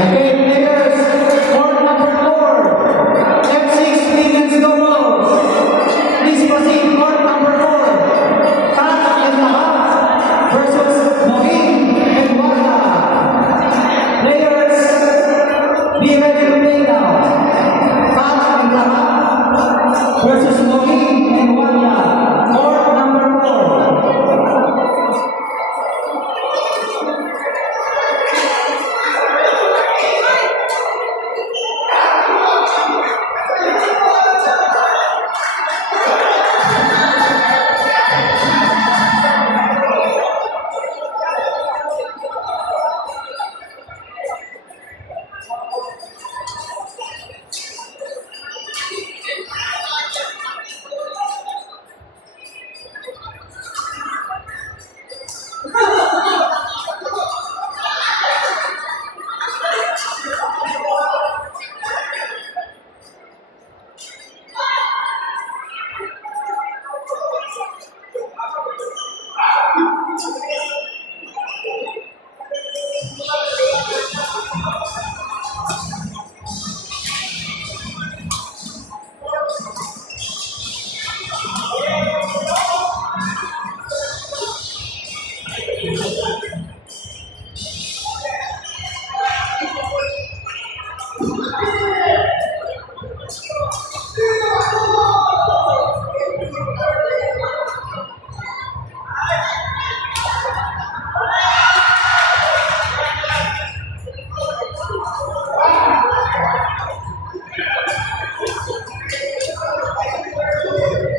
Okay, players, court number 4, F6 Williams Gomos. Please proceed, court number 4, Kat and Taha versus Mohim and Wanda. Players, be ready to play now. Kat and Taha versus Mohim and Wanda. Court number 4.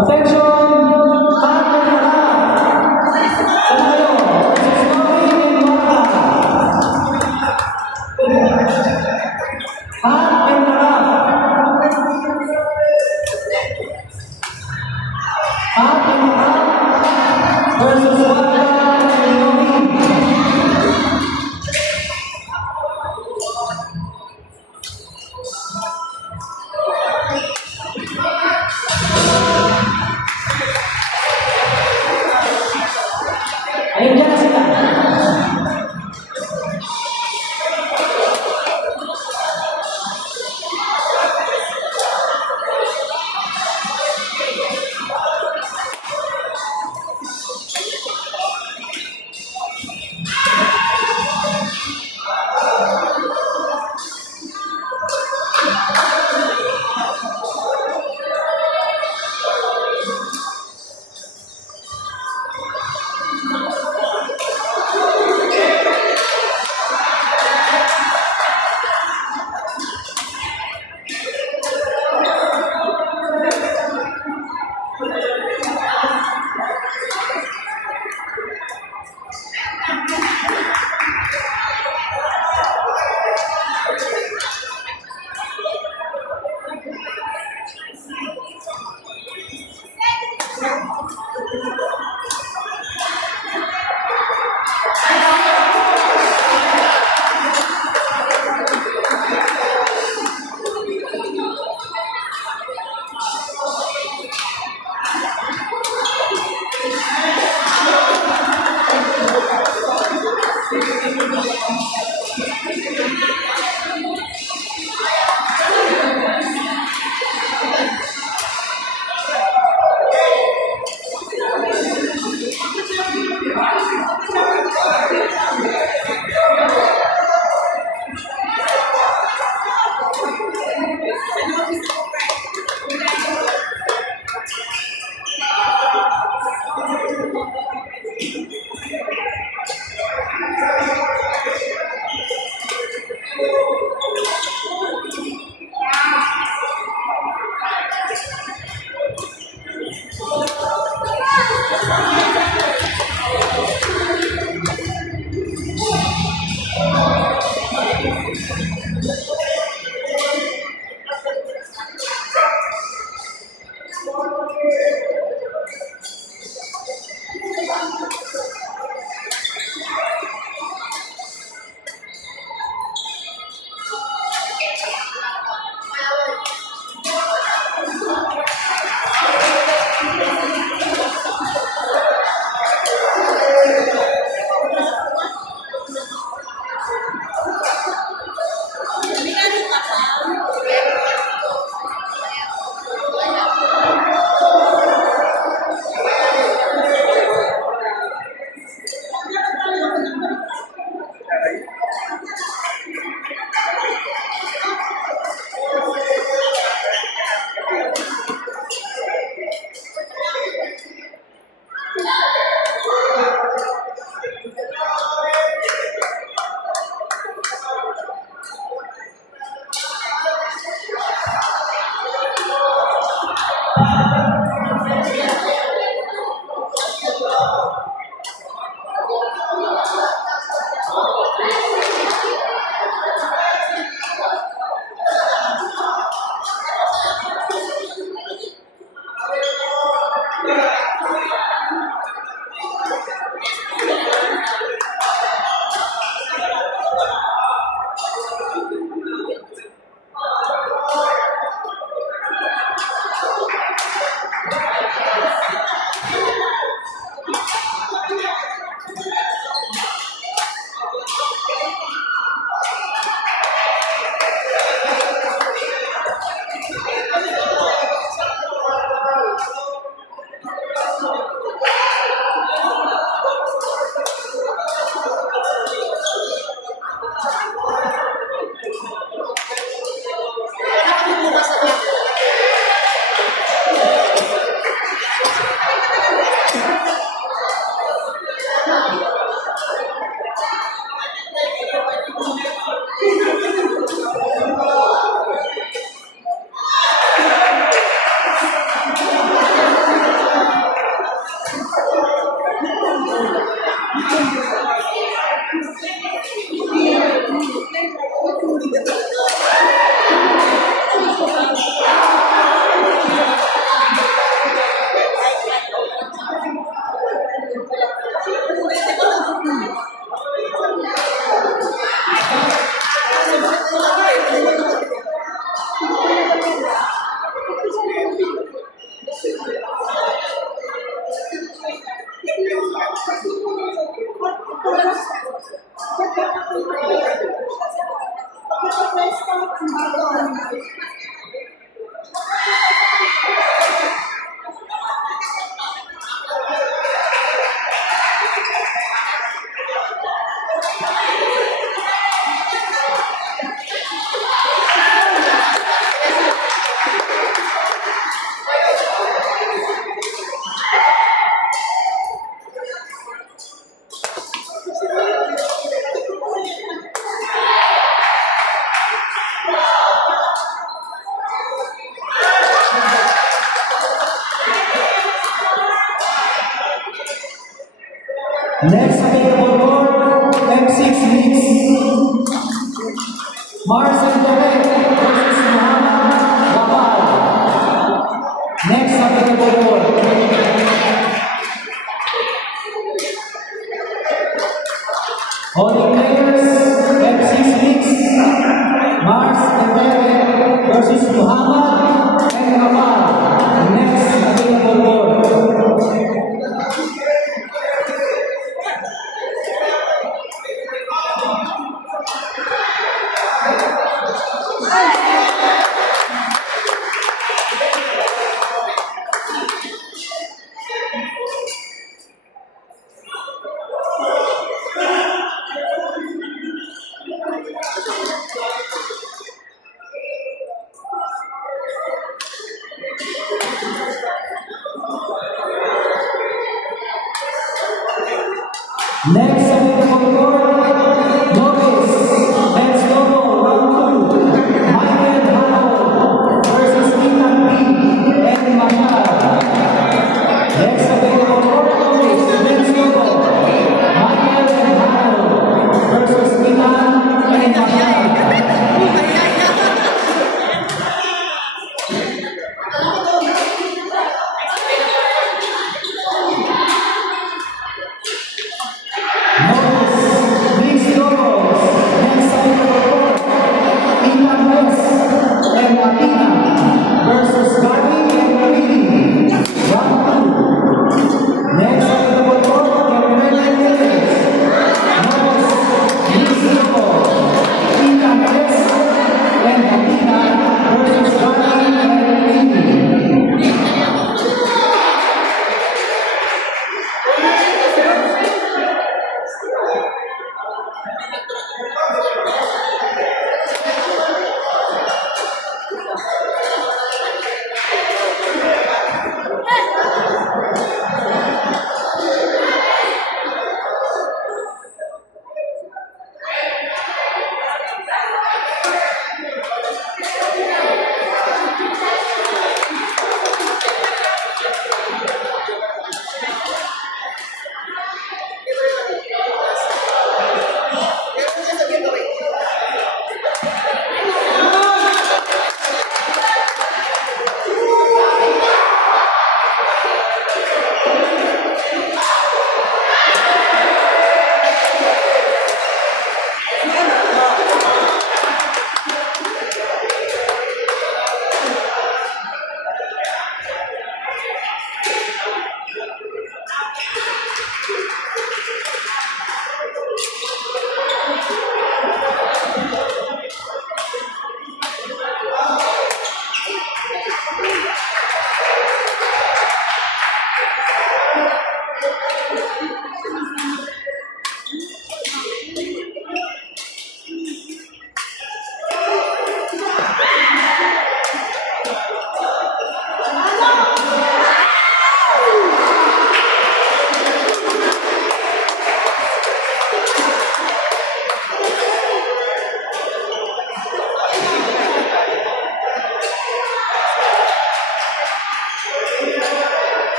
Attention! Ayun dyan na sila. Next available court, M6 mix. Mars and Derek versus Muhammad Wabal. Next available court. Holding players, M6 mix. Mars and Derek versus Muhammad and Wabal. Next available court. Next available court, Lopez, let's go, round 2. Michael Hano versus Ethan B. and Mashal. Next available court, Lopez, let's go. Michael Hano versus Ethan and Mashal. Mix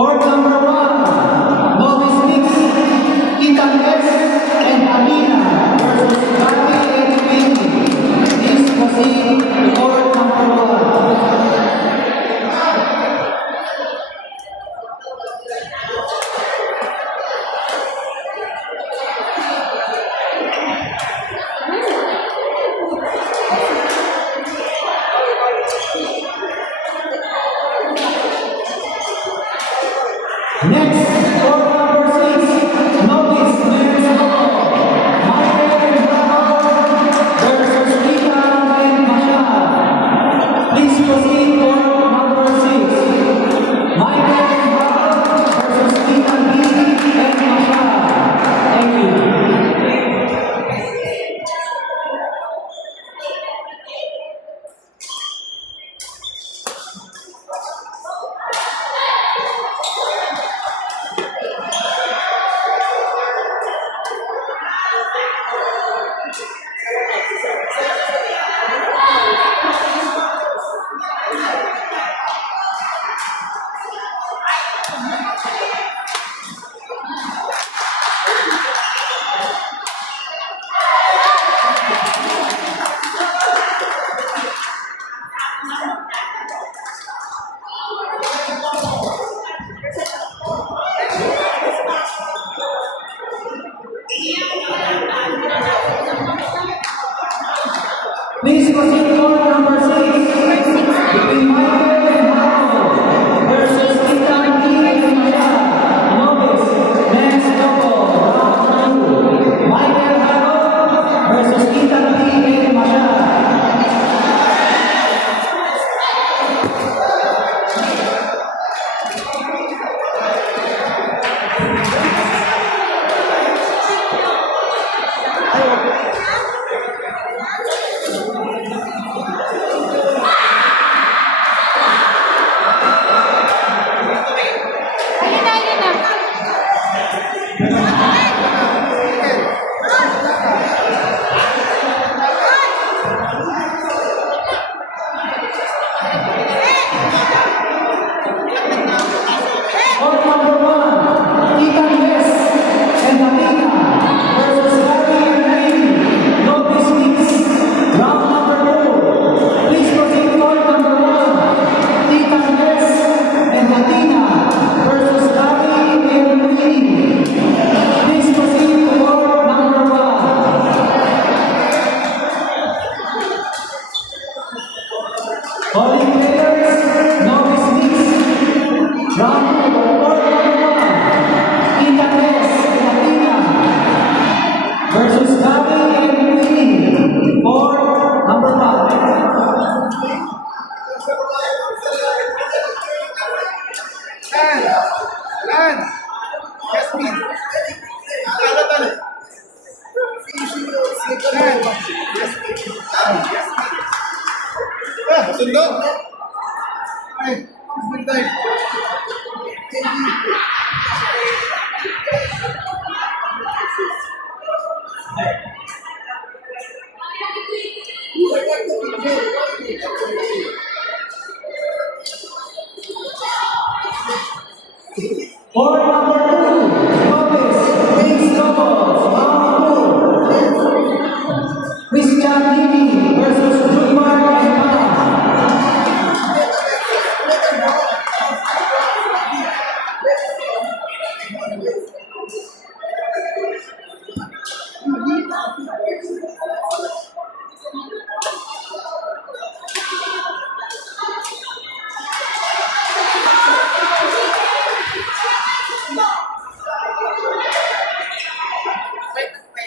Court number 1, novice mix, Ethan S. and Amina versus Gabby and Winnie. Please proceed to court number 1. Next, court number 6, novice men's double, Michael Bravo versus Rita and Masha. Please proceed court number 6. Michael Bravo versus Rita and Masha. Thank you. Please proceed court number 6 between Michael and Marco versus Ethan D. and Masha. Novice men's double round 2. Michael Haro versus Ethan D. and Masha. Court number 1, Ethan S. and Amina versus Gabby and Winnie. Novice mix, round number 2. Please proceed court number 1, Ethan S. and Amina versus Gabby and Winnie. Please proceed to court number 1. Calling players, novice mix, round 2. Versus Gabby and Winnie for number 5. Sundo. Ay, bintay. Court number 2, novice men's doubles round 2. Christian Levy versus Jumar and Pam.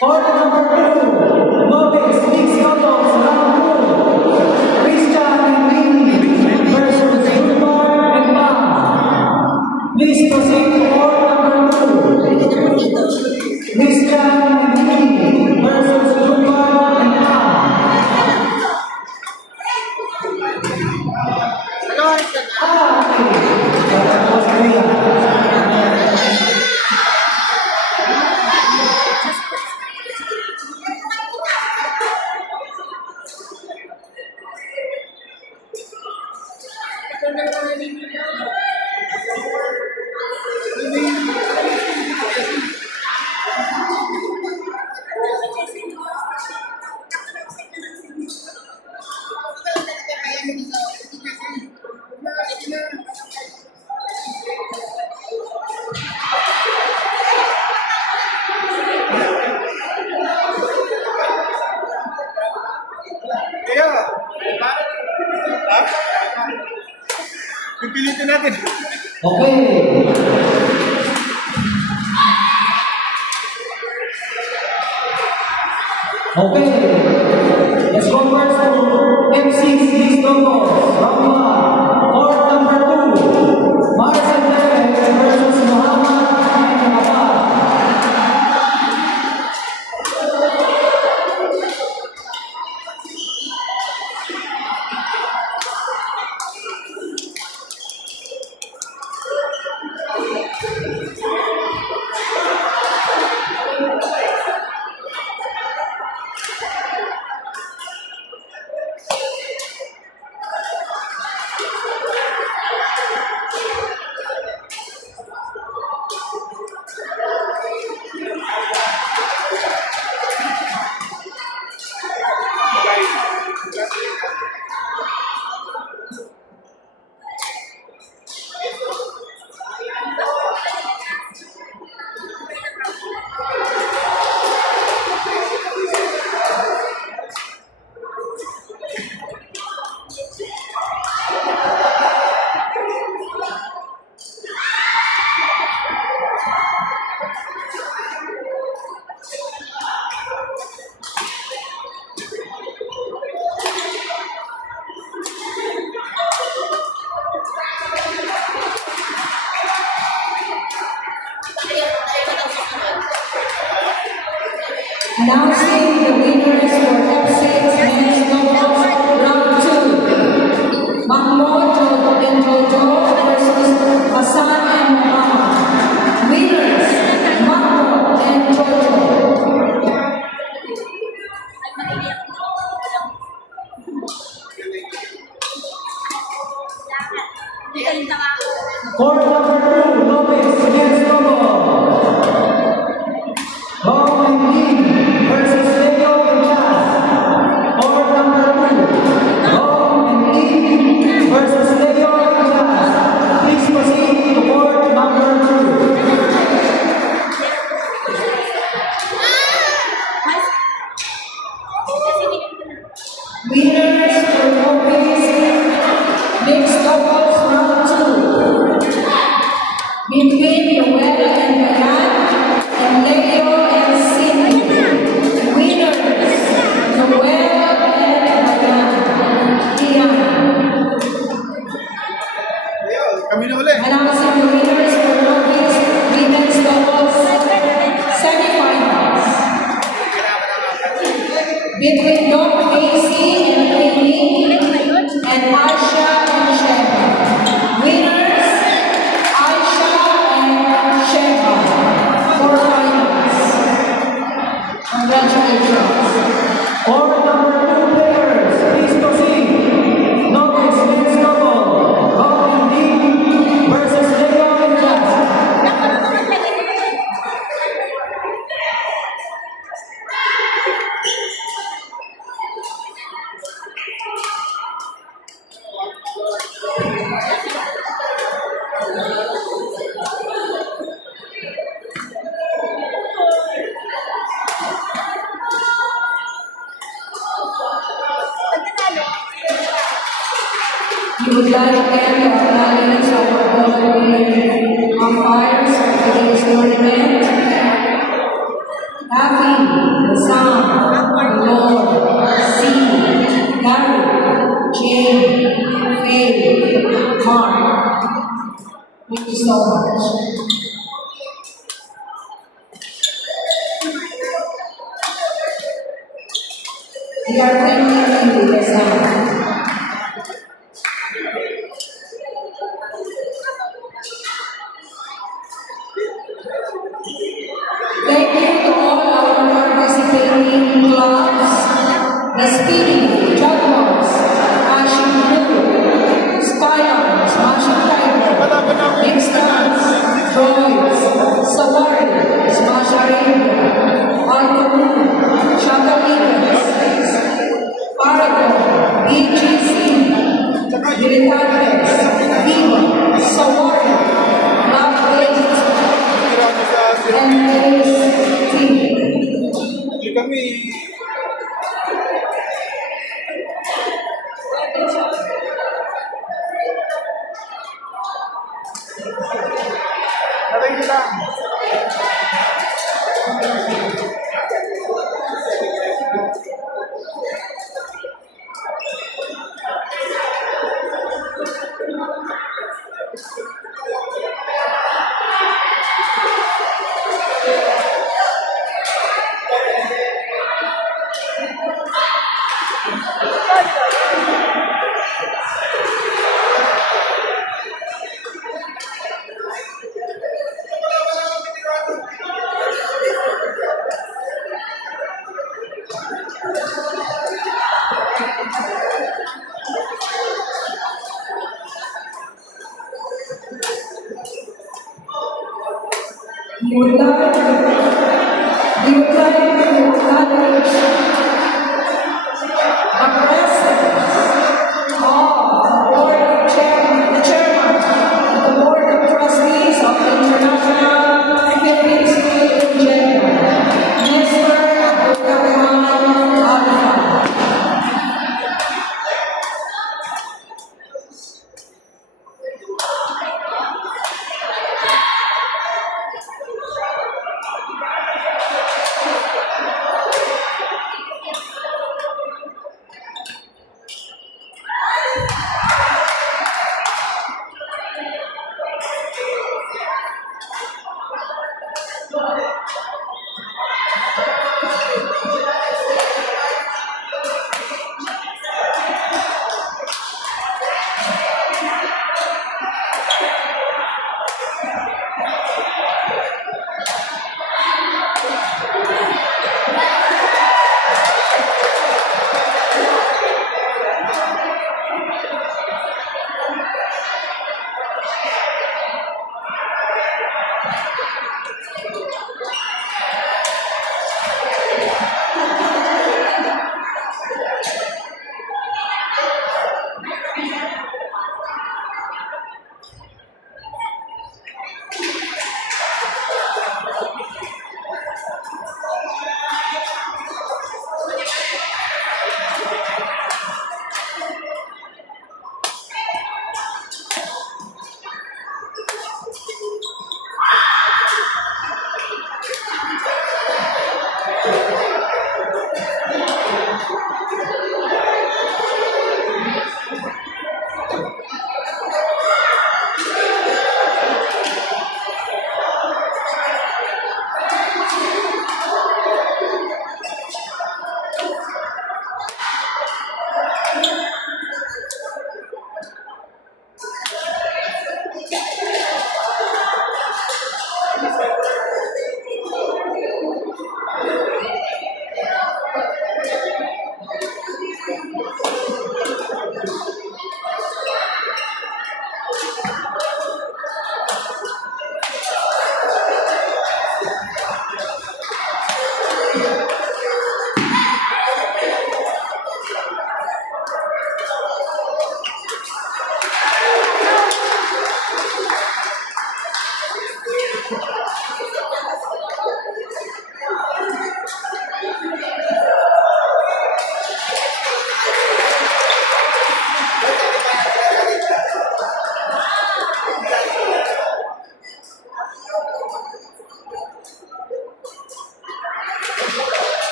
Court number 2, novice mixed doubles round 2. Christian and Levy versus Jumar and Pam. Please proceed to court number 2. Christian and Levy versus Jumar and Pam. Okay. Okay. Let's go first to M6 Mixed Doubles. Round 1. Court number 2. Marcel Perez versus Muhammad and Abad. Announcing the winners for F6 men's doubles round 2. Mahmoud and Jojo versus Hassan and Muhammad. Winners, Mahmoud and Jojo. Court number 2. Lopez against Lobo. Long and Lee versus Leo and Chaz. Court number 2. Long and Lee versus Leo and Chaz. Please proceed to court number 2. Winners for Lopez mixed doubles round 2. Between Noela and Bayan and Leo and Cindy. Winners, Noela and Bayan. Ian. Yeah, kami na ulit. Announcing the winners for Lopez women's doubles semifinals. Between Dom Casey and Amy and Aisha and Sheba. Winners, Aisha and Sheba for finals. Congratulations. Court number 2 players, please proceed. Lopez men's double. Long and Lee versus Leo and Chaz. We would like again to acknowledge our following umpires for today's tournament. Happy, Sam, Lord, C, Gary, Jane, Faye, Mark. Thank you so much. We are thanking you, Sam. Thank you to all our participating clubs, the Speedy, Jaguars, Ashing Blue, Skylarks, Smashing Tiger, Mixed Dance, Droids, Sawari, Smash Arabia, Alcohol, Shuttle Eagles, Paragon, BGC, Militantes, Viva, Sawari, Love Race, and Ace Team. Hindi kami.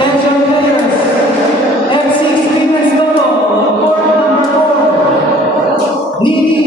Attention players, F6 Women's Double, court number 4. Nini